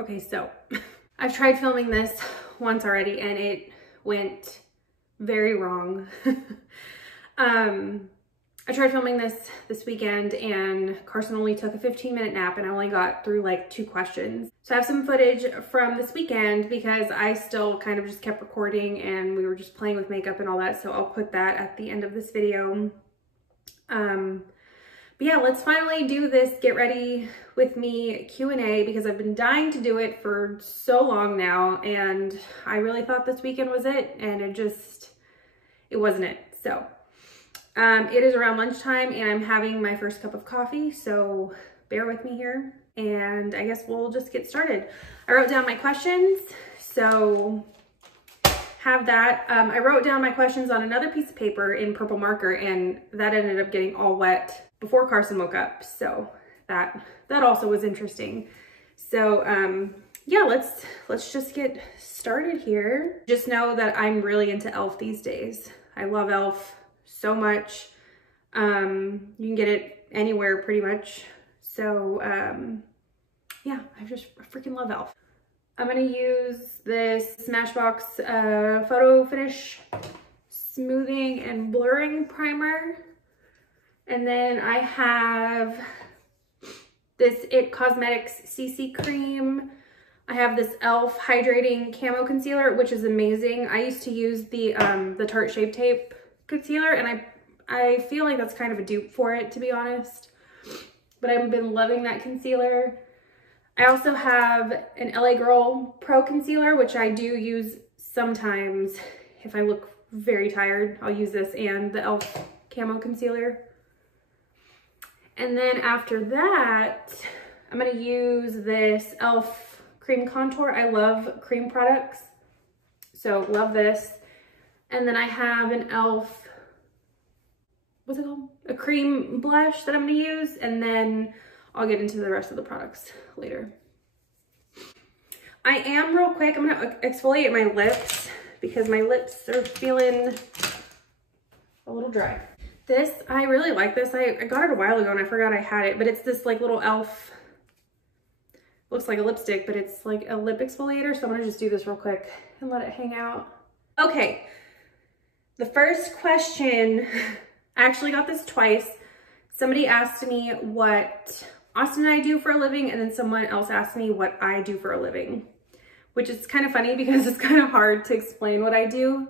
Okay, so I've tried filming this once already and it went very wrong. I tried filming this weekend and Carson only took a 15-minute nap and I only got through like 2 questions. So I have some footage from this weekend because I still kind of just kept recording and we were just playing with makeup and all that. So I'll put that at the end of this video. But yeah, let's finally do this get ready with me Q&A because I've been dying to do it for so long now and I really thought this weekend was it and it wasn't it. So it is around lunchtime and I'm having my first cup of coffee, so bear with me here and I guess we'll just get started. I wrote down my questions, so have that. I wrote down my questions on another piece of paper in purple marker and that ended up getting all wet before Carson woke up, so that also was interesting. So yeah, let's just get started here. Just know that I'm really into e.l.f. these days. I love e.l.f. so much. You can get it anywhere pretty much. So yeah, I freaking love e.l.f. I'm gonna use this Smashbox Photo Finish Smoothing and Blurring Primer. And then I have this It Cosmetics CC Cream. I have this e.l.f. Hydrating Camo Concealer, which is amazing. I used to use the Tarte Shape Tape concealer and I feel like that's kind of a dupe for it, to be honest. But I've been loving that concealer. I also have an LA Girl Pro Concealer, which I do use sometimes. If I look very tired, I'll use this and the e.l.f. Camo Concealer. And then after that, I'm gonna use this e.l.f. Cream Contour. I love cream products, so love this. And then I have an e.l.f. what's it called? A cream blush that I'm gonna use, and then I'll get into the rest of the products later. I am real quick, I'm gonna exfoliate my lips because my lips are feeling a little dry. This, I really like this. I got it a while ago and I forgot I had it, but it's this like little e.l.f. looks like a lipstick, but it's like a lip exfoliator. So I'm gonna just do this real quick and let it hang out. Okay, the first question, I actually got this twice. Somebody asked me what Austin and I do for a living, and then someone else asked me what I do for a living, which is kind of funny because it's kind of hard to explain what I do.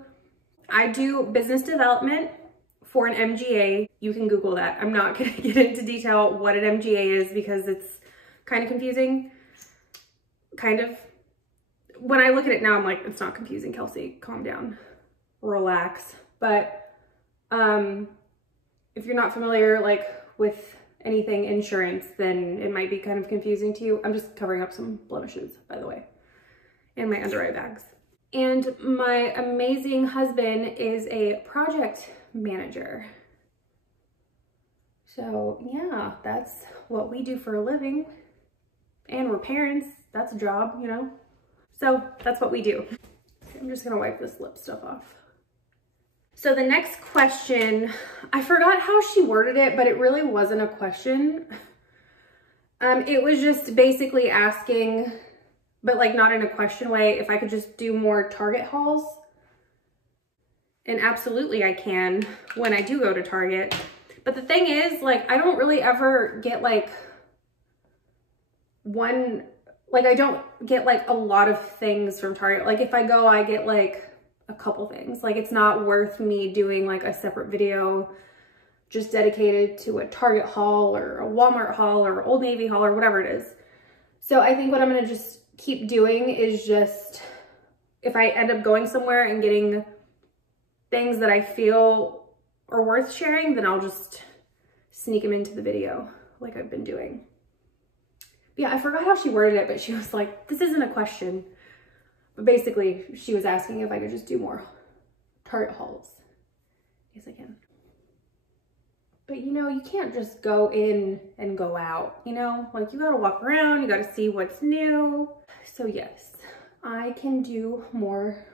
I do business development for an MGA. You can Google that. I'm not gonna get into detail what an MGA is because it's kind of confusing. Kind of. When I look at it now, I'm like, it's not confusing, Kelsey, calm down, relax. But if you're not familiar like with anything insurance, then it might be kind of confusing to you. I'm just covering up some blemishes, by the way, and my under eye bags. And my amazing husband is a project manager. So yeah, that's what we do for a living. And we're parents, that's a job, you know? So that's what we do. I'm just gonna wipe this lip stuff off. So the next question, I forgot how she worded it, but it really wasn't a question. It was just basically asking, but like not in a question way, if I could just do more Target hauls. And absolutely I can when I do go to Target. But the thing is, like, I don't really ever get like I don't get like a lot of things from Target. Like if I go, I get like a couple things. Like it's not worth me doing like a separate video just dedicated to a Target haul or a Walmart haul or Old Navy haul or whatever it is. So I think what I'm gonna just keep doing is just, if I end up going somewhere and getting things that I feel are worth sharing, then I'll just sneak them into the video like I've been doing. But yeah, I forgot how she worded it, but she was like, this isn't a question. But basically, she was asking if I could just do more Target hauls. Yes, I can. But you know, you can't just go in and go out, you know? Like you gotta walk around, you gotta see what's new. So yes, I can do more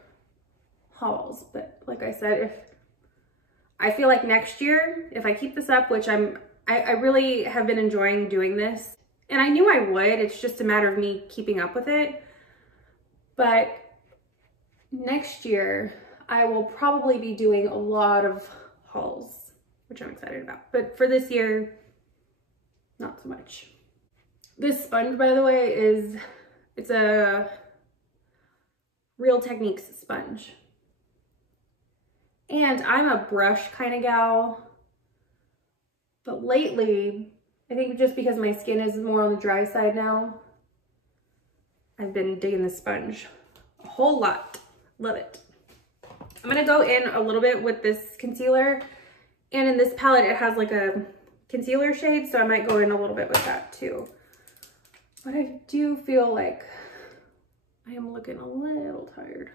hauls, but like I said, if I feel like next year, if I keep this up, which I really have been enjoying doing this, And I knew I would, it's just a matter of me keeping up with it. But next year, I will probably be doing a lot of hauls, which I'm excited about. But for this year, not so much. This sponge, by the way, it's a Real Techniques sponge. And I'm a brush kind of gal, but lately, I think just because my skin is more on the dry side now, I've been digging this sponge a whole lot. Love it. I'm gonna go in a little bit with this concealer, and in this palette it has like a concealer shade, so I might go in a little bit with that too. But I do feel like I am looking a little tired,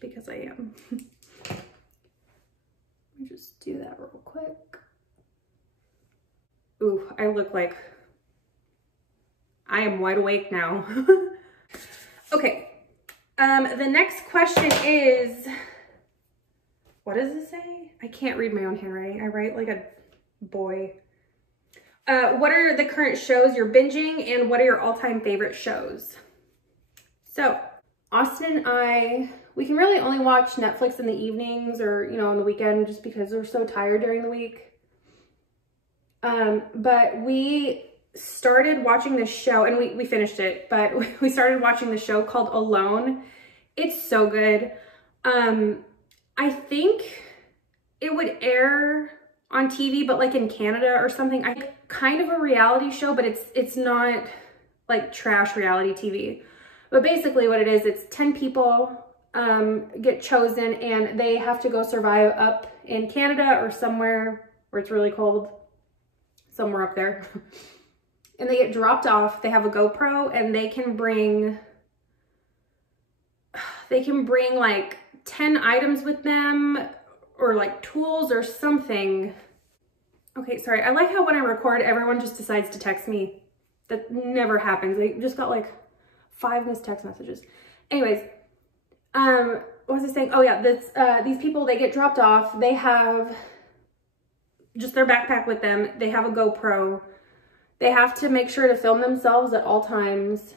because I am. Let me just do that real quick. Ooh, I look like I am wide awake now. Okay. The next question is, what does it say? I can't read my own handwriting. I write like a boy. What are the current shows you're binging, and what are your all-time favorite shows? So, Austin and I, we can really only watch Netflix in the evenings or, you know, on the weekend, just because we're so tired during the week. But we started watching this show, and we finished it, but we started watching the show called Alone. It's so good. I think it would air on TV, but like in Canada or something. I think kind of a reality show, but it's not like trash reality TV. But basically what it is, it's 10 people get chosen, and they have to go survive up in Canada or somewhere where it's really cold, somewhere up there. And they get dropped off. They have a GoPro, and they can bring like 10 items with them, or like tools or something. Okay, sorry. I like how when I record, everyone just decides to text me. That never happens. I just got like 5 missed text messages. Anyways, what was I saying? Oh yeah, these people, they get dropped off. They have just their backpack with them. They have a GoPro. They have to make sure to film themselves at all times.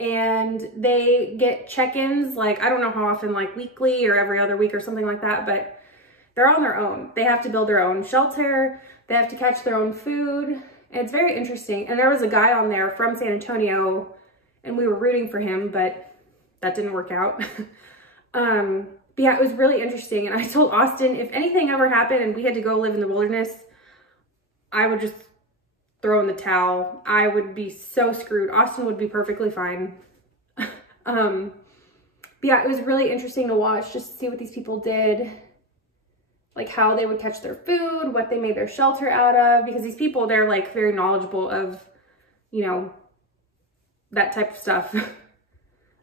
And they get check-ins, like, I don't know how often, like weekly or every other week or something like that, but they're on their own. They have to build their own shelter. They have to catch their own food. And it's very interesting. And there was a guy on there from San Antonio, and we were rooting for him, but that didn't work out. But yeah, it was really interesting. And I told Austin, if anything ever happened and we had to go live in the wilderness, I would just throw in the towel. I would be so screwed. Austin would be perfectly fine. But yeah, it was really interesting to watch, just to see what these people did, like how they would catch their food, what they made their shelter out of, because these people, they're like very knowledgeable of, you know, that type of stuff.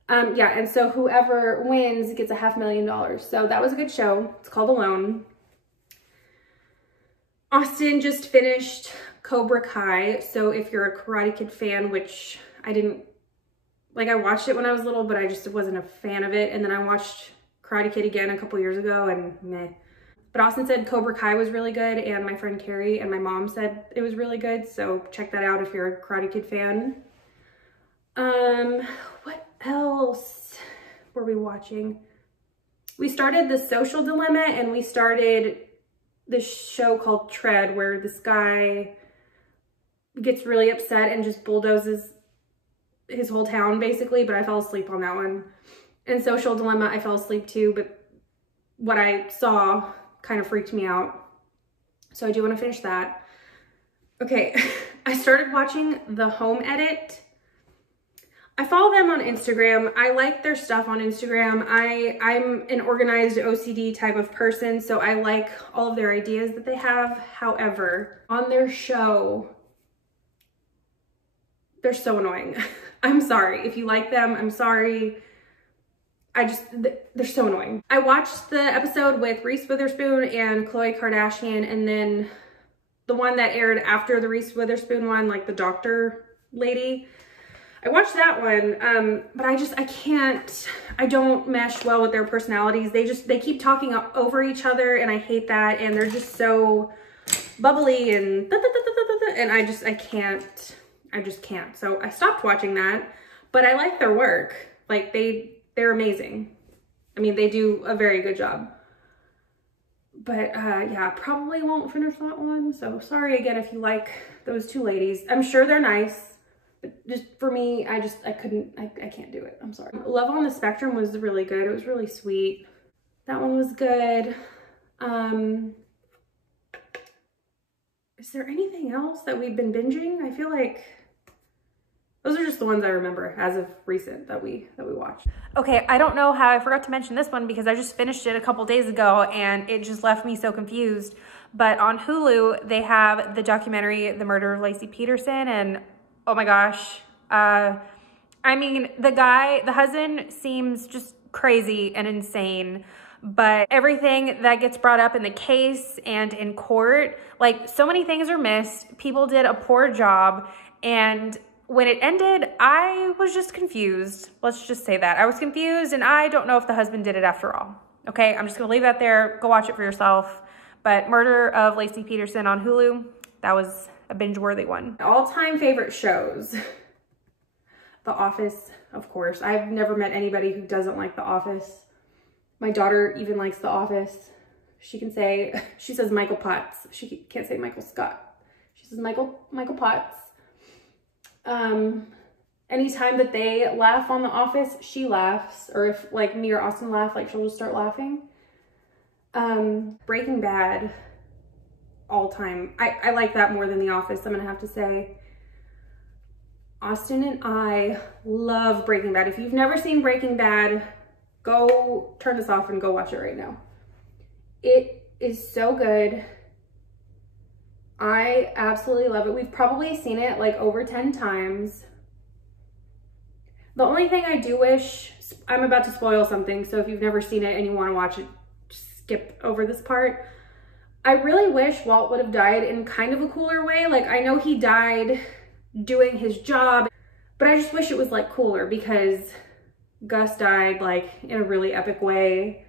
Yeah, and so whoever wins gets $500,000. So that was a good show. It's called Alone. Austin just finished Cobra Kai. So if you're a Karate Kid fan, which I didn't, like, I watched it when I was little, but I just wasn't a fan of it. And then I watched Karate Kid again a couple years ago, and meh. But Austin said Cobra Kai was really good, and my friend Carrie and my mom said it was really good. So check that out if you're a Karate Kid fan. What else were we watching? We started The Social Dilemma, and we started this show called Tread, where this guy gets really upset and just bulldozes his whole town, basically, but I fell asleep on that one. And Social Dilemma, I fell asleep too, but what I saw kind of freaked me out. So I do want to finish that. Okay, I started watching The Home Edit. I follow them on Instagram. I like their stuff on Instagram. I'm an organized OCD type of person, so I like all of their ideas that they have. However, on their show, they're so annoying. I'm sorry. If you like them, I'm sorry. They're so annoying. I watched the episode with Reese Witherspoon and Khloe Kardashian, and then the one that aired after the Reese Witherspoon one, like the doctor lady. I watched that one, but I don't mesh well with their personalities. They keep talking over each other, and I hate that. And they're just so bubbly and and I just can't. So I stopped watching that, but I like their work. Like they're amazing. I mean, they do a very good job. But yeah, probably won't finish that one. So sorry again if you like those two ladies. I'm sure they're nice, but just for me, I can't do it. I'm sorry. Love on the Spectrum was really good. It was really sweet. That one was good. Is there anything else that we've been binging? I feel like those are just the ones I remember as of recent that we watched. Okay, I don't know how I forgot to mention this one because I just finished it a couple days ago and it just left me so confused. But on Hulu, they have the documentary, The Murder of Lacey Peterson, and oh my gosh. I mean, the husband seems just crazy and insane, but everything that gets brought up in the case and in court, like so many things are missed. People did a poor job, and when it ended, I was just confused. Let's just say that. I was confused, and I don't know if the husband did it after all. Okay, I'm just gonna leave that there. Go watch it for yourself. But Murder of Lacey Peterson on Hulu, that was a binge-worthy one. All-time favorite shows. The Office, of course. I've never met anybody who doesn't like The Office. My daughter even likes The Office. She says Michael Potts. She can't say Michael Scott. She says Michael Potts. Anytime that they laugh on The Office, she laughs. Or if like me or Austin laugh, like she'll just start laughing. Breaking Bad, all time. I like that more than The Office, I'm gonna have to say. Austin and I love Breaking Bad. If you've never seen Breaking Bad, go turn this off and go watch it right now. It is so good. I absolutely love it. We've probably seen it like over 10 times. The only thing I do wish, I'm about to spoil something, so if you've never seen it and you want to watch it, just skip over this part. I really wish Walt would have died in kind of a cooler way. Like, I know he died doing his job, but I just wish it was like cooler because Gus died like in a really epic way.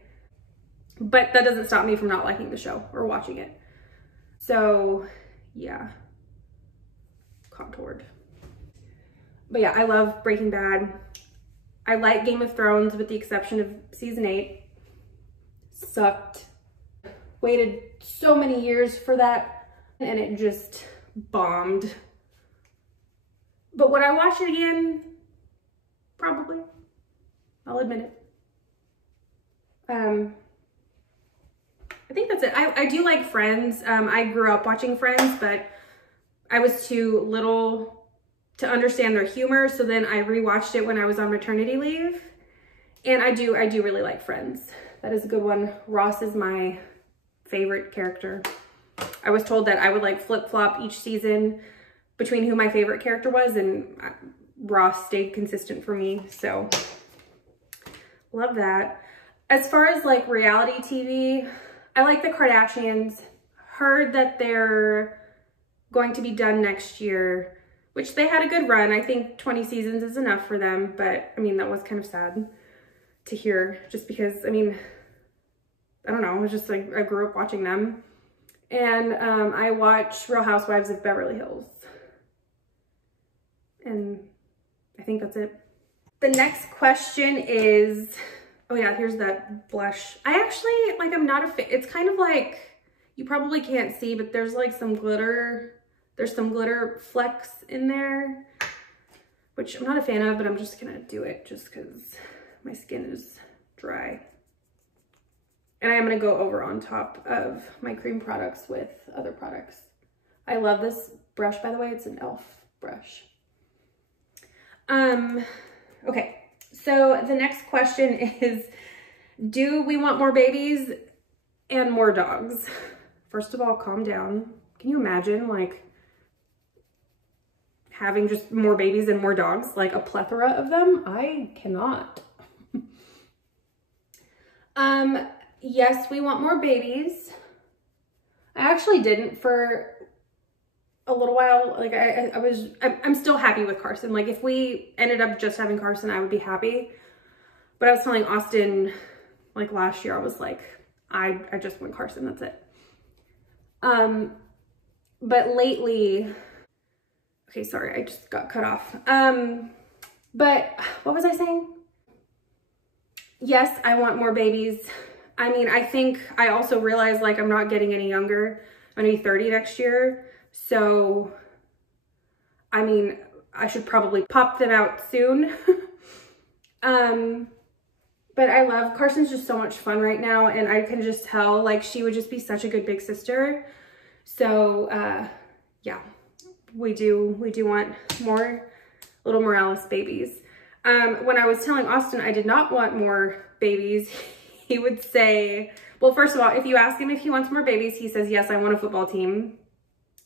But that doesn't stop me from not liking the show or watching it. So yeah, contoured. But yeah, I love Breaking Bad. I like Game of Thrones with the exception of season 8. Sucked. Waited so many years for that and it just bombed. But would I watch it again? Probably. I'll admit it. I think that's it. I do like Friends. I grew up watching Friends, but I was too little to understand their humor. So then I rewatched it when I was on maternity leave. And I do really like Friends. That is a good one. Ross is my favorite character. I was told that I would like flip-flop each season between who my favorite character was, and Ross stayed consistent for me. So love that. As far as like reality TV, I like the Kardashians. Heard that they're going to be done next year, which they had a good run. I think 20 seasons is enough for them, but I mean, that was kind of sad to hear just because, I mean, I don't know, it was just like, I grew up watching them. And I watch Real Housewives of Beverly Hills. And I think that's it. The next question is, oh yeah, here's that blush. I actually, like, I'm not a fan. It's kind of like, you probably can't see, but there's like some glitter. There's some glitter flecks in there, which I'm not a fan of, but I'm just gonna do it just because my skin is dry. And I am gonna go over on top of my cream products with other products. I love this brush, by the way. It's an e.l.f. brush. Okay, so the next question is, do we want more babies and more dogs? First of all, calm down. Can you imagine like having just more babies and more dogs, like a plethora of them? I cannot. Yes, we want more babies. I actually didn't for a little while. Like I'm still happy with Carson. Like if we ended up just having Carson, I would be happy. But I was telling Austin like last year, I was like, I just want Carson, that's it. But lately Okay, sorry, I just got cut off. But what was I saying? Yes, I want more babies. I mean, I think I also realized like I'm not getting any younger. I'm gonna be 30 next year. So, I mean, I should probably pop them out soon. But I love, Carson's just so much fun right now, and I can just tell like she would just be such a good big sister. So yeah, we do want more little Morales babies. When I was telling Austin I did not want more babies, he would say, well, first of all, if you ask him if he wants more babies, he says, yes, I want a football team.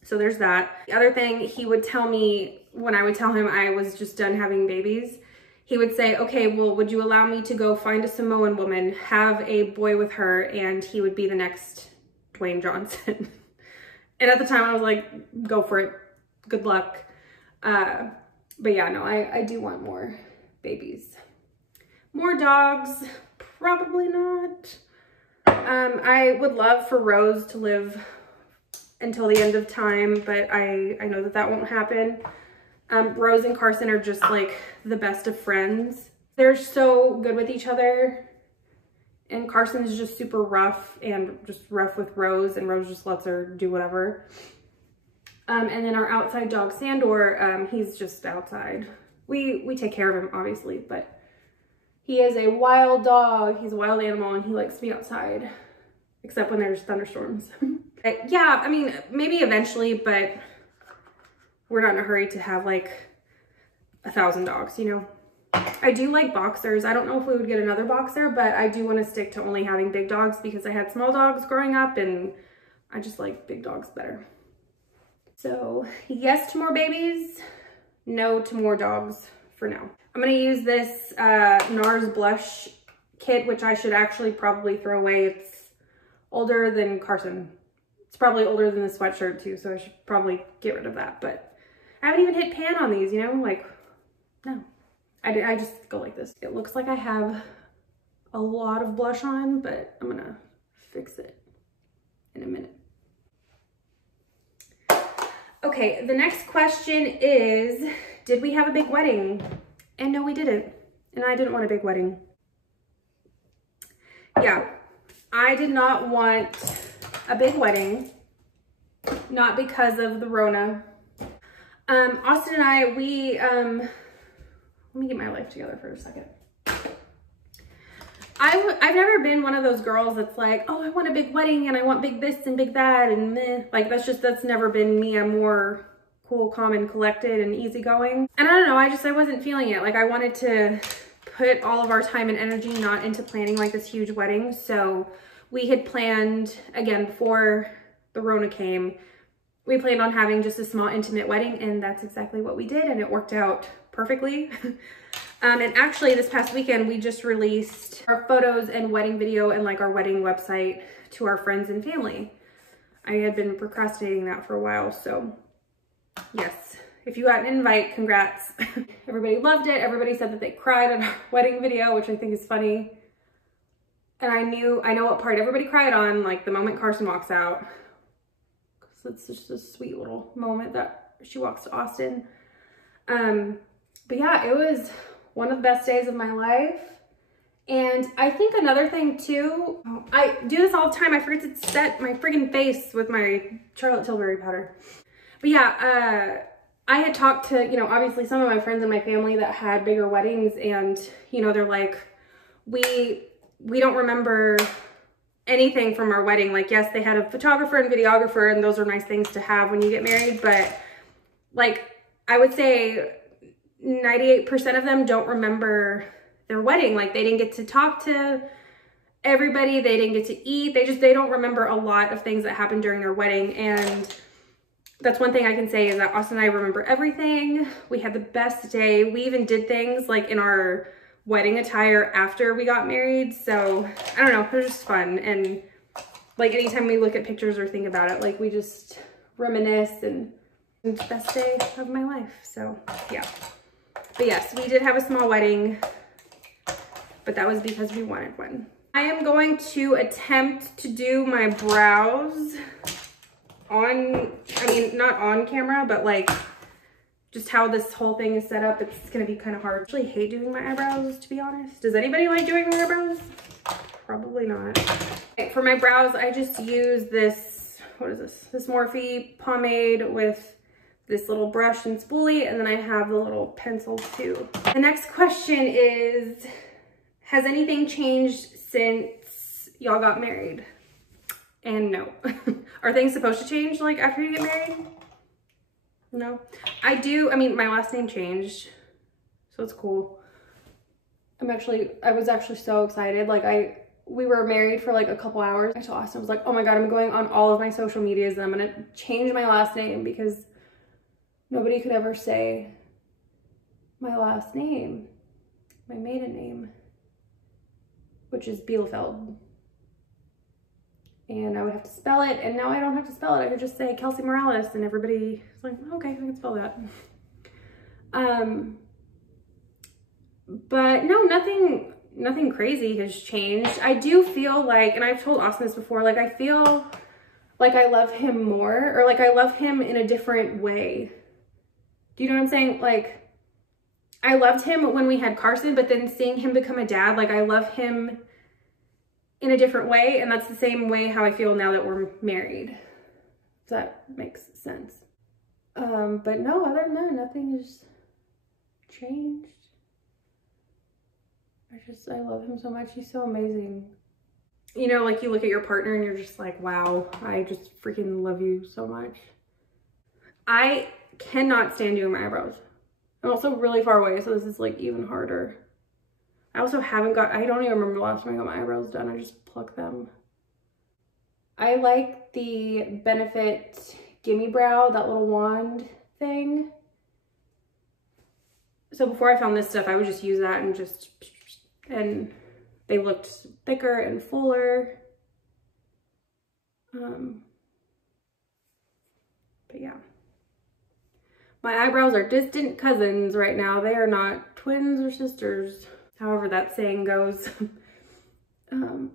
So there's that. The other thing he would tell me when I would tell him I was just done having babies, he would say, okay, well, would you allow me to go find a Samoan woman, have a boy with her, and he would be the next Dwayne Johnson. And at the time I was like, go for it. Good luck. But yeah, no, I do want more babies. More dogs, probably not. I would love for Rose to live until the end of time, but I know that that won't happen. Rose and Carson are just like the best of friends. They're so good with each other, and Carson's just super rough and just rough with Rose, and Rose just lets her do whatever. And then our outside dog Sandor, he's just outside. We take care of him obviously, but he is a wild dog. He's a wild animal and he likes to be outside, except when there's thunderstorms. Yeah, I mean, maybe eventually, but we're not in a hurry to have like 1,000 dogs, you know? I do like boxers. I don't know if we would get another boxer, but I do want to stick to only having big dogs because I had small dogs growing up and I just like big dogs better. So yes to more babies, no to more dogs for now. I'm going to use this NARS blush kit, which I should actually probably throw away. It's older than Carson. It's probably older than the sweatshirt too, so I should probably get rid of that. But I haven't even hit pan on these, you know, like, no. I just go like this. It looks like I have a lot of blush on, but I'm gonna fix it in a minute. Okay, the next question is, did we have a big wedding? And no, we didn't. And I didn't want a big wedding. Yeah, I did not want a big wedding, not because of the Rona. Austin and I, we, let me get my life together for a second. I've never been one of those girls that's like, oh, I want a big wedding and I want big this and big that and meh. Like, that's never been me. I'm more cool, calm, and collected and easygoing. And I don't know, I wasn't feeling it. Like, I wanted to put all of our time and energy not into planning like this huge wedding. So we had planned, again, before the Rona came, we planned on having just a small intimate wedding, and that's exactly what we did, and it worked out perfectly. And actually this past weekend, we just released our photos and wedding video and like our wedding website to our friends and family. I had been procrastinating that for a while, so yes. If you got an invite, congrats. Everybody loved it. Everybody said that they cried on our wedding video, which I think is funny. And I know what part everybody cried on, like the moment Carson walks out. Because it's just a sweet little moment that she walks to Austin. But yeah, it was one of the best days of my life. And I think another thing too, I do this all the time. I forget to set my friggin' face with my Charlotte Tilbury powder. But yeah, I had talked to, you know, obviously some of my friends and my family that had bigger weddings, and, you know, they're like, we don't remember anything from our wedding. Like, yes, they had a photographer and videographer, and those are nice things to have when you get married, but like, I would say 98% of them don't remember their wedding. Like, they didn't get to talk to everybody, they didn't get to eat, they don't remember a lot of things that happened during their wedding. And that's one thing I can say, is that Austin and I remember everything. We had the best day. We even did things like in our wedding attire after we got married. So I don't know, it was just fun. And like, anytime we look at pictures or think about it, like, we just reminisce, and it's the best day of my life. So yeah. But yes, we did have a small wedding, but that was because we wanted one. I am going to attempt to do my brows on, I mean, not on camera, but like just how this whole thing is set up, it's gonna be kind of hard. I actually hate doing my eyebrows, to be honest. Does anybody like doing my eyebrows? Probably not. Okay, for my brows, I just use this, what is this? This Morphe pomade with this little brush and spoolie, and then I have the little pencil too. The next question is, has anything changed since y'all got married? And no. Are things supposed to change like after you get married? No. I mean, my last name changed, so it's cool. I was actually so excited. Like we were married for like a couple hours. I told Austin, I was like, oh my God, I'm going on all of my social medias and I'm gonna change my last name because nobody could ever say my last name, my maiden name, which is Bielefeld. And I would have to spell it, and now I don't have to spell it. I could just say Kelsey Morales, and everybody is like, okay, I can spell that. But no, nothing crazy has changed. I do feel like, and I've told Austin this before, like I feel like I love him more, or like I love him in a different way. Do you know what I'm saying? Like, I loved him when we had Carson, but then seeing him become a dad, like I love him in a different way. And that's the same way how I feel now that we're married. If that makes sense. But no, other than that, nothing has changed. I love him so much. He's so amazing. You know, like you look at your partner and you're just like, wow, I just freaking love you so much. I cannot stand doing my eyebrows. I'm also really far away, so this is like even harder. I also I don't even remember the last time I got my eyebrows done. I just pluck them. I like the Benefit Gimme Brow, that little wand thing. So before I found this stuff, I would just use that and they looked thicker and fuller. But yeah. My eyebrows are distant cousins right now. They are not twins or sisters, however that saying goes. But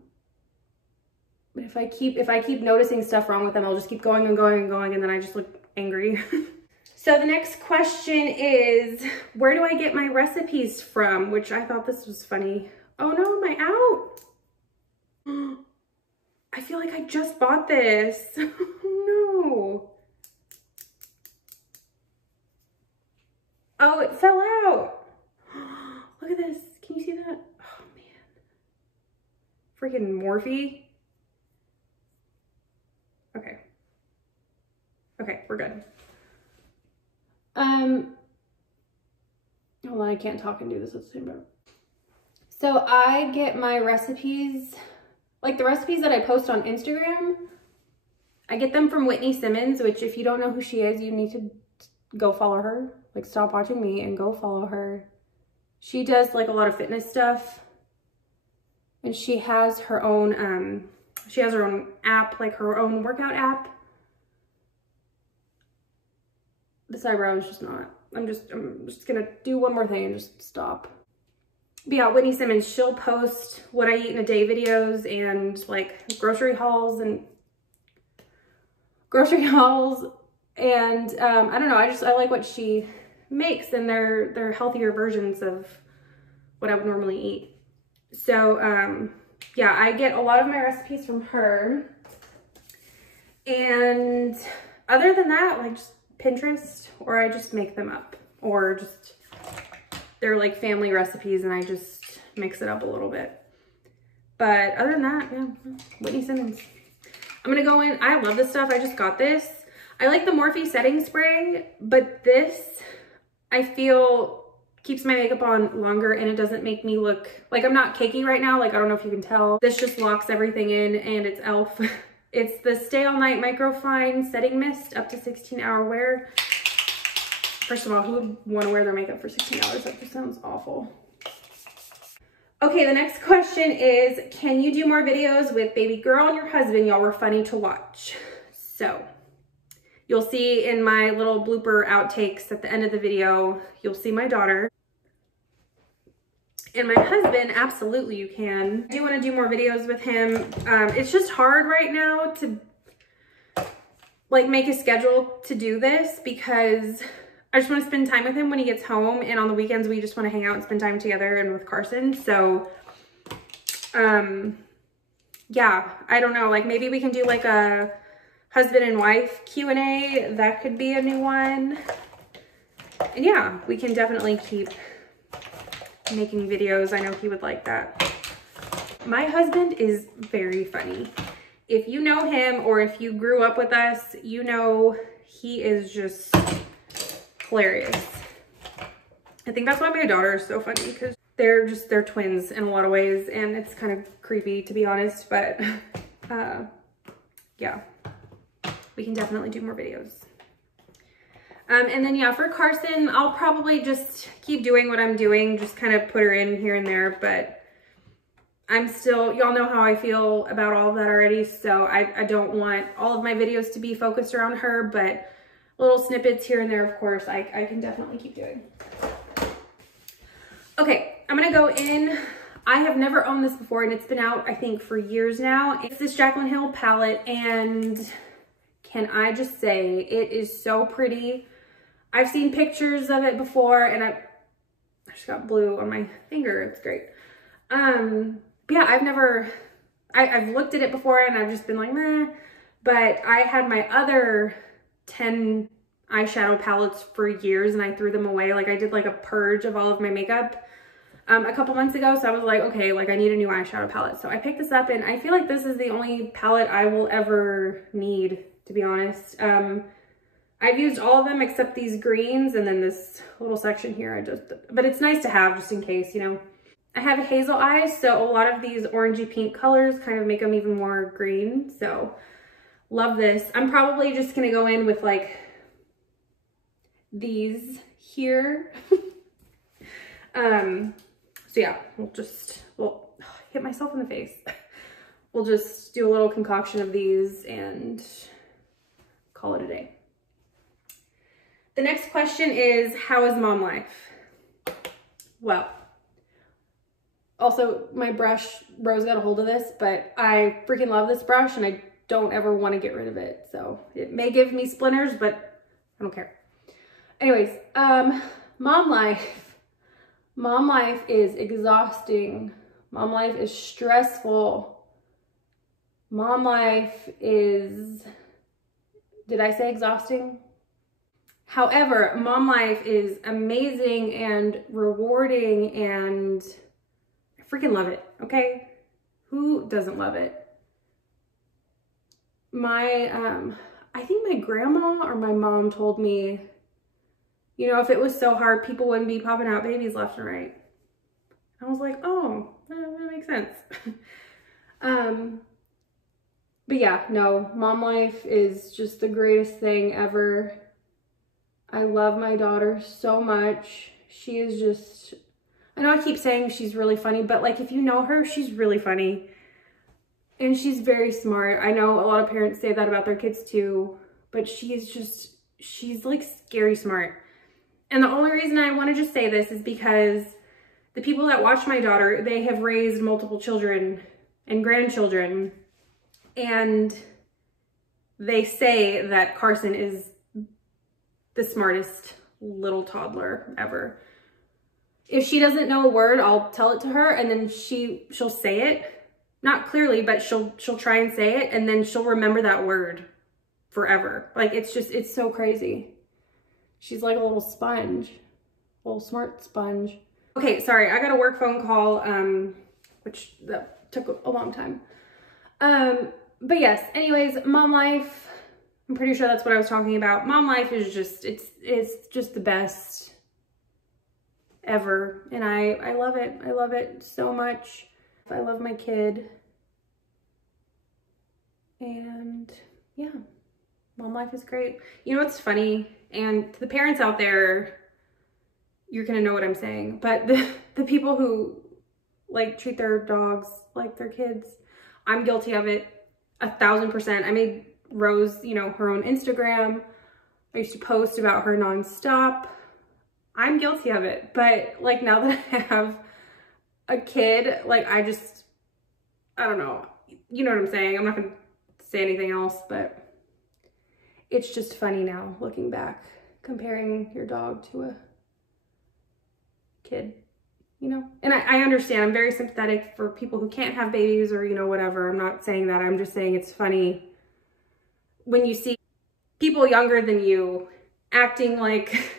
if I keep noticing stuff wrong with them, I'll just keep going and going and going, and then I just look angry. So the next question is, where do I get my recipes from? Which I thought this was funny. Oh no, am I out? I feel like I just bought this. No. Oh, it fell out. Look at this. Can you see that? Oh man. Freaking Morphe. Okay. Okay, we're good. Hold on, I can't talk and do this at the same time. So I get my recipes, like the recipes that I post on Instagram, I get them from Whitney Simmons, which if you don't know who she is, you need to go follow her. Like, stop watching me and go follow her. She does like a lot of fitness stuff, and she has her own app, like her own workout app. This eyebrow is just not, I'm just gonna do one more thing and just stop. But yeah, Whitney Simmons, she'll post what I eat in a day videos and like grocery hauls and I don't know, I like what she makes, and they're healthier versions of what I would normally eat. So yeah, I get a lot of my recipes from her. And other than that, like just Pinterest, or I just make them up, or just they're like family recipes and I just mix it up a little bit. But other than that, yeah, Whitney Simmons. I'm gonna go in, I love this stuff, I just got this. I like the Morphe setting spray, but this, I feel, keeps my makeup on longer and it doesn't make me look, like I'm not cakey right now, like I don't know if you can tell. This just locks everything in, and it's e.l.f. It's the Stay All Night Microfine Setting Mist, up to 16-hour wear. First of all, who would want to wear their makeup for 16 hours? That just sounds awful. Okay, the next question is, can you do more videos with baby girl and your husband? Y'all were funny to watch. So, you'll see in my little blooper outtakes at the end of the video, you'll see my daughter. And my husband, absolutely you can. I do want to do more videos with him. It's just hard right now to like make a schedule to do this, because I just want to spend time with him when he gets home, and on the weekends we just want to hang out and spend time together and with Carson. So yeah, I don't know, like maybe we can do like a husband and wife Q&A. That could be a new one. And yeah, we can definitely keep making videos. I know he would like that. My husband is very funny. If you know him or if you grew up with us, you know he is just hilarious. I think that's why my daughter is so funny, because they're twins in a lot of ways, and it's kind of creepy to be honest, but yeah, we can definitely do more videos. And then yeah, for Carson, I'll probably just keep doing what I'm doing, just kind of put her in here and there, but I'm still, y'all know how I feel about all of that already, so I don't want all of my videos to be focused around her, but little snippets here and there, of course, I can definitely keep doing. Okay, I'm gonna go in. I have never owned this before, and it's been out, I think, for years now. It's this Jaclyn Hill palette, and can I just say, it is so pretty. I've seen pictures of it before, and I just got blue on my finger. It's great. But yeah, I've looked at it before, and I've just been like, meh. But I had my other 10 eyeshadow palettes for years, and I threw them away. Like, I did like a purge of all of my makeup a couple months ago, so I was like, okay, like I need a new eyeshadow palette. So I picked this up, and I feel like this is the only palette I will ever need, to be honest. I've used all of them except these greens, and then this little section here, but it's nice to have just in case, you know. I have hazel eyes, so a lot of these orangey pink colors kind of make them even more green, so love this. I'm probably just gonna go in with like these here. So yeah, we'll hit myself in the face. We'll just do a little concoction of these and call it a day. The next question is, how is mom life? Well, also my brush, Rose got a hold of this, but I freaking love this brush and I don't ever want to get rid of it. So it may give me splinters, but I don't care. Anyways, mom life. Mom life is exhausting. Mom life is stressful. Mom life is, did I say exhausting? However, mom life is amazing and rewarding, and I freaking love it, okay? Who doesn't love it? I think my grandma or my mom told me, you know, if it was so hard, people wouldn't be popping out babies left and right. I was like, oh, that makes sense. But yeah, no, mom life is just the greatest thing ever. I love my daughter so much. She is just, I know I keep saying she's really funny, but like if you know her, she's really funny. And she's very smart. I know a lot of parents say that about their kids too, but she's like scary smart. And the only reason I want to just say this is because the people that watch my daughter, they have raised multiple children and grandchildren, and they say that Carson is the smartest little toddler ever. If she doesn't know a word, I'll tell it to her, and then she'll say it. Not clearly, but she'll try and say it, and then she'll remember that word forever. Like, it's so crazy. She's like a little sponge, a little smart sponge. Okay, sorry, I got a work phone call, which that took a long time. But yes, anyways, mom life, I'm pretty sure that's what I was talking about. Mom life is just, it's just the best ever. And I love it. I love it so much. I love my kid. And yeah, mom life is great. You know what's funny? And to the parents out there, you're gonna know what I'm saying, but the people who like treat their dogs like their kids, I'm guilty of it 1000%. I made Rose, you know, her own Instagram. I used to post about her nonstop. I'm guilty of it, but like now that I have a kid, like I don't know, you know what I'm saying? I'm not gonna say anything else, but it's just funny now looking back, comparing your dog to a kid, you know? And I understand, I'm very sympathetic for people who can't have babies or, you know, whatever. I'm not saying that. I'm just saying it's funny when you see people younger than you acting like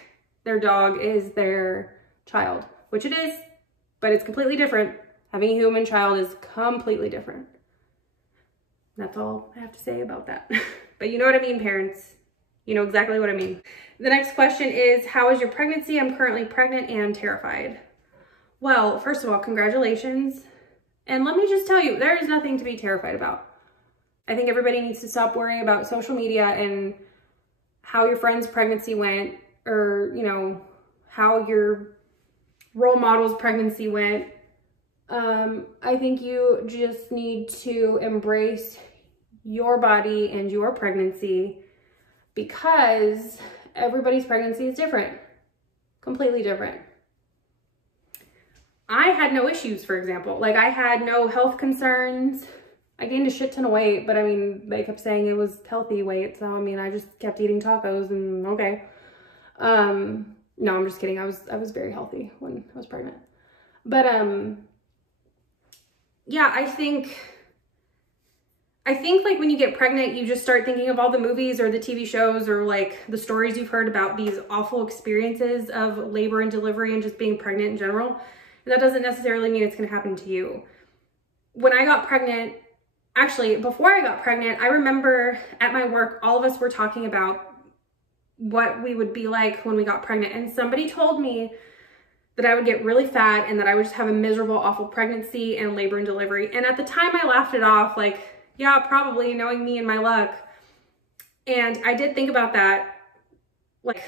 their dog is their child, which it is, but it's completely different. Having a human child is completely different. That's all I have to say about that. But you know what I mean, parents. You know exactly what I mean. The next question is, how is your pregnancy? I'm currently pregnant and terrified. Well, first of all, congratulations. And let me just tell you, there is nothing to be terrified about. I think everybody needs to stop worrying about social media and how your friend's pregnancy went, or, you know, how your role model's pregnancy went. I think you just need to embrace your body and your pregnancy, because everybody's pregnancy is different, completely different. I had no issues, for example. Like, I had no health concerns. I gained a shit ton of weight, but I mean, they kept saying it was healthy weight. So, I mean, I just kept eating tacos and okay. No, I'm just kidding. I was very healthy when I was pregnant. But, yeah, I think like when you get pregnant, you just start thinking of all the movies or the TV shows or like the stories you've heard about these awful experiences of labor and delivery and just being pregnant in general. And that doesn't necessarily mean it's going to happen to you. When I got pregnant, actually, before I got pregnant, I remember at my work, all of us were talking about what we would be like when we got pregnant. And somebody told me that I would get really fat and that I would just have a miserable, awful pregnancy and labor and delivery. And at the time I laughed it off, like, yeah, probably, knowing me and my luck. And I did think about that, like,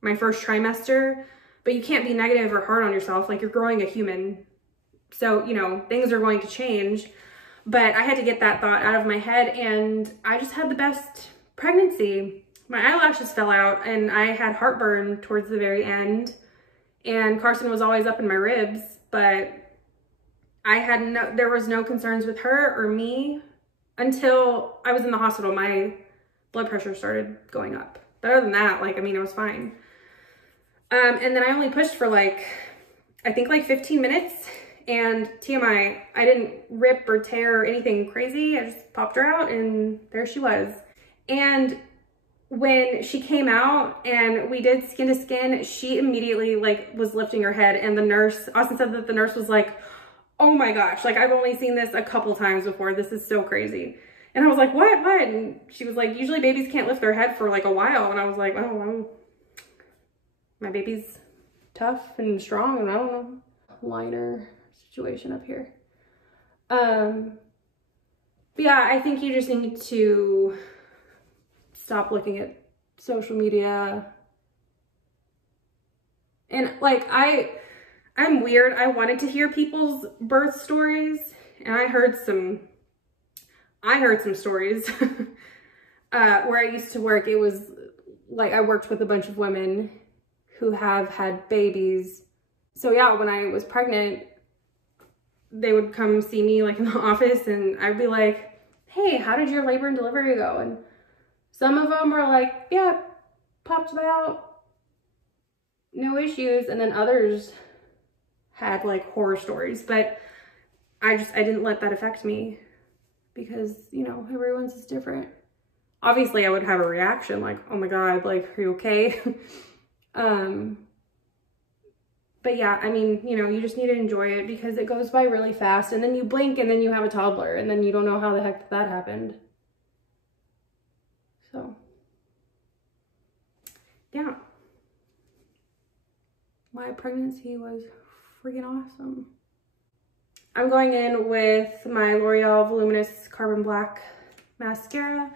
my first trimester, but you can't be negative or hard on yourself. Like, you're growing a human. So, you know, things are going to change. But I had to get that thought out of my head, and I just had the best pregnancy. My eyelashes fell out and I had heartburn towards the very end, and Carson was always up in my ribs, but there was no concerns with her or me until I was in the hospital. My blood pressure started going up. But other than that, like, I mean, it was fine. And then I only pushed for like, I think like 15 minutes. And TMI, I didn't rip or tear or anything crazy. I just popped her out and there she was. And when she came out and we did skin to skin, she immediately like was lifting her head, and the nurse, Austin said that the nurse was like, oh my gosh, like, I've only seen this a couple times before. This is so crazy. And I was like, what? And she was like, usually babies can't lift their head for like a while. And I was like, oh, my baby's tough and strong, and I don't know. Liner situation up here. But yeah, I think you just need to stop looking at social media. And like, I'm weird. I wanted to hear people's birth stories, and I heard some stories where I used to work. It was like, I worked with a bunch of women who have had babies. So yeah, when I was pregnant, they would come see me like in the office, and I'd be like, hey, how did your labor and delivery go? And some of them were like, yeah, popped out, no issues. And then others had like horror stories, but I didn't let that affect me, because, you know, everyone's is different. Obviously I would have a reaction like, oh my God, like, are you okay? But yeah, I mean, you know, you just need to enjoy it, because it goes by really fast, and then you blink and then you have a toddler, and then you don't know how the heck that happened. So yeah, my pregnancy was freaking awesome. I'm going in with my L'Oreal Voluminous Carbon Black mascara.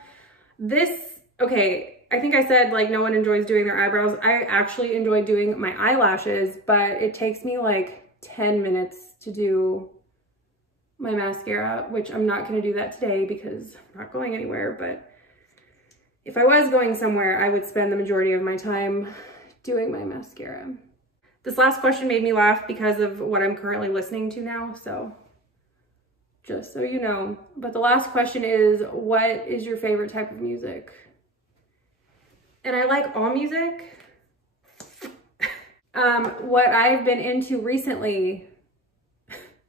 Okay, I think I said like no one enjoys doing their eyebrows. I actually enjoy doing my eyelashes, but it takes me like 10 minutes to do my mascara, which I'm not gonna do that today because I'm not going anywhere. But if I was going somewhere, I would spend the majority of my time doing my mascara. This last question made me laugh because of what I'm currently listening to now, so just so you know. But the last question is, what is your favorite type of music? And I like all music, What I've been into recently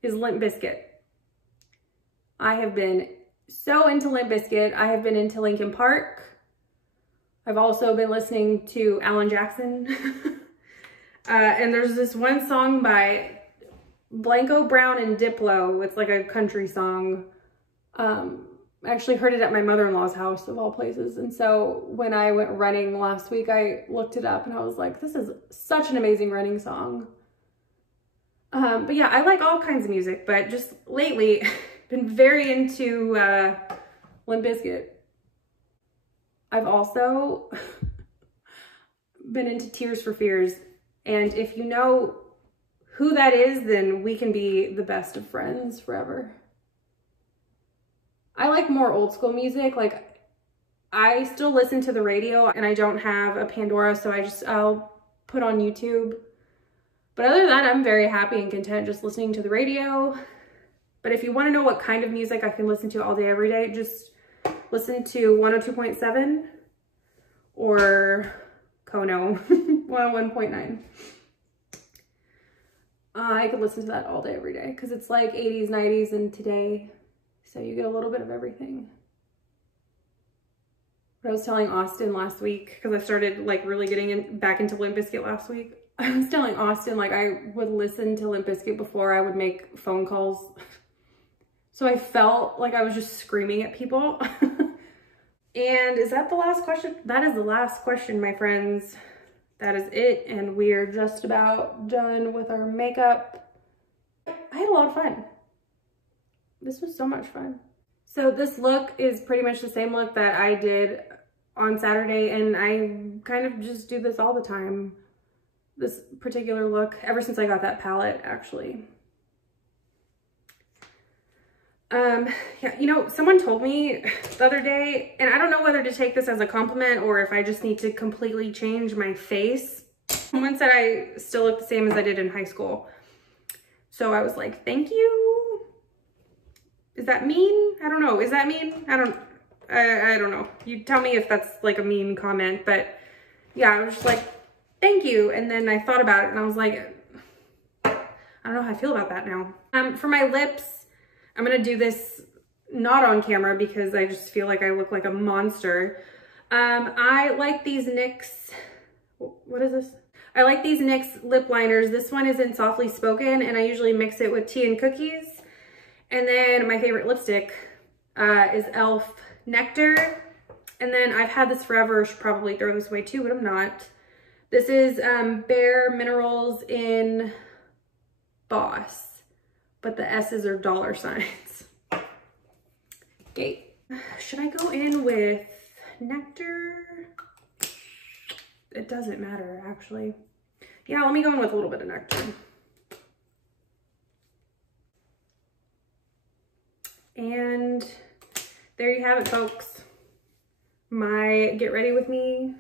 is Limp Bizkit. I have been so into Limp Bizkit. I have been into Linkin Park. I've also been listening to Alan Jackson. And there's this one song by Blanco Brown and Diplo. It's like a country song. I actually heard it at my mother-in-law's house, of all places. And so when I went running last week, I looked it up and I was like, this is such an amazing running song. But yeah, I like all kinds of music, but just lately, been very into Limp Bizkit. I've also been into Tears for Fears. And if you know who that is, then we can be the best of friends forever. I like more old school music. Like, I still listen to the radio and I don't have a Pandora, so I'll put on YouTube. But other than that, I'm very happy and content just listening to the radio. But if you want to know what kind of music I can listen to all day, every day, just listen to 102.7 or Kono 101.9. I could listen to that all day, every day, because it's like 80s, 90s, and today. So you get a little bit of everything. But I was telling Austin last week, because I started like really getting back into Limp Bizkit last week. I was telling Austin, like, I would listen to Limp Bizkit before I would make phone calls. So I felt like I was just screaming at people. And is that the last question? That is the last question, my friends. That is it. And we are just about done with our makeup. I had a lot of fun. This was so much fun. So this look is pretty much the same look that I did on Saturday, and I kind of just do this all the time. This particular look, ever since I got that palette, actually. Yeah, you know, someone told me the other day, and I don't know whether to take this as a compliment or if I just need to completely change my face. Someone said I still look the same as I did in high school. So I was like, thank you. Is that mean? I don't know. Is that mean? I don't know. You tell me if that's like a mean comment, but yeah, I was just like, thank you. And then I thought about it and I was like, I don't know how I feel about that now. For my lips, I'm gonna do this not on camera because I just feel like I look like a monster. I like these NYX, what is this? I like these NYX lip liners. This one is in Softly Spoken, and I usually mix it with tea and cookies. And then my favorite lipstick is e.l.f. Nectar. And then I've had this forever, should probably throw this away too, but I'm not. This is Bare Minerals in Boss, but the S's are dollar signs. Okay, should I go in with Nectar? It doesn't matter, actually. Yeah, let me go in with a little bit of Nectar. And there you have it, folks. My get ready with me,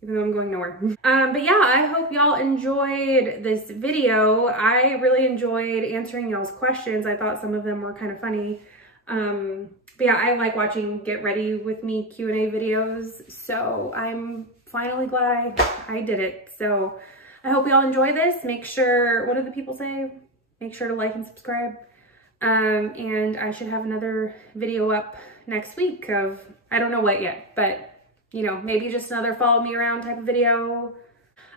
even though I'm going nowhere. But yeah, I hope y'all enjoyed this video. I really enjoyed answering y'all's questions. I thought some of them were kind of funny. But yeah, I like watching get ready with me Q&A videos. So I'm finally glad I did it. So I hope y'all enjoy this. Make sure, what did the people say? Make sure to like and subscribe. And I should have another video up next week of, I don't know what yet, but you know, maybe just another follow me around type of video.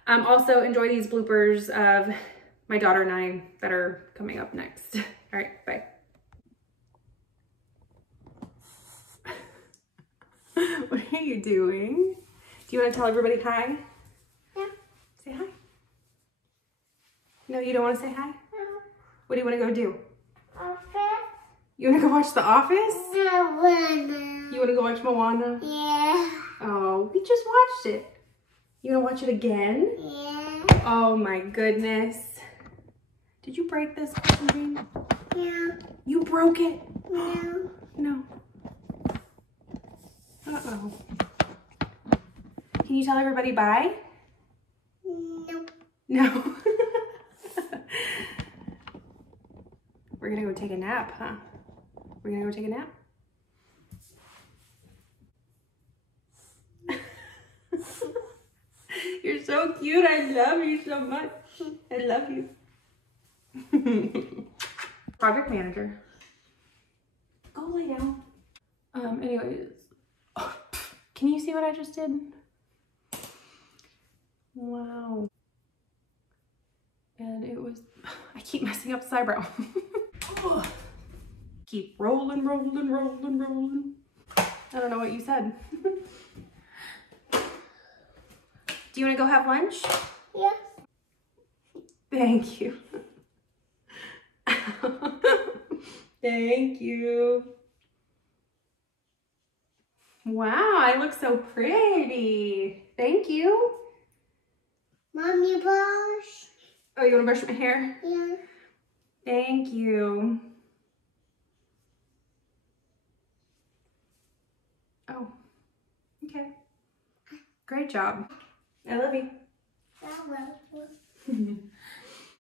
Also enjoy these bloopers of my daughter and I that are coming up next. All right, bye. What are you doing? Do you want to tell everybody hi? Yeah. Say hi. No, you don't want to say hi? No. What do you want to go do? Office. You want to go watch The Office? Moana. You want to go watch Moana? Yeah. Oh, we just watched it. You want to watch it again? Yeah. Oh my goodness. Did you break this, Green? Yeah. You broke it? No. No. Uh-oh. Can you tell everybody bye? No. No. We're gonna go take a nap, huh? We're gonna go take a nap? You're so cute. I love you so much. I love you. Project manager. Go lay down. Anyways. Oh, can you see what I just did? Wow. And it was, I keep messing up his eyebrow. Oh. Keep rolling, rolling, rolling, rolling. I don't know what you said. Do you want to go have lunch? Yes. Thank you. Thank you. Wow, I look so pretty. Thank you. Mommy, brush. Oh, you want to brush my hair? Yeah. Thank you. Oh, okay. Great job. I love you. I love you.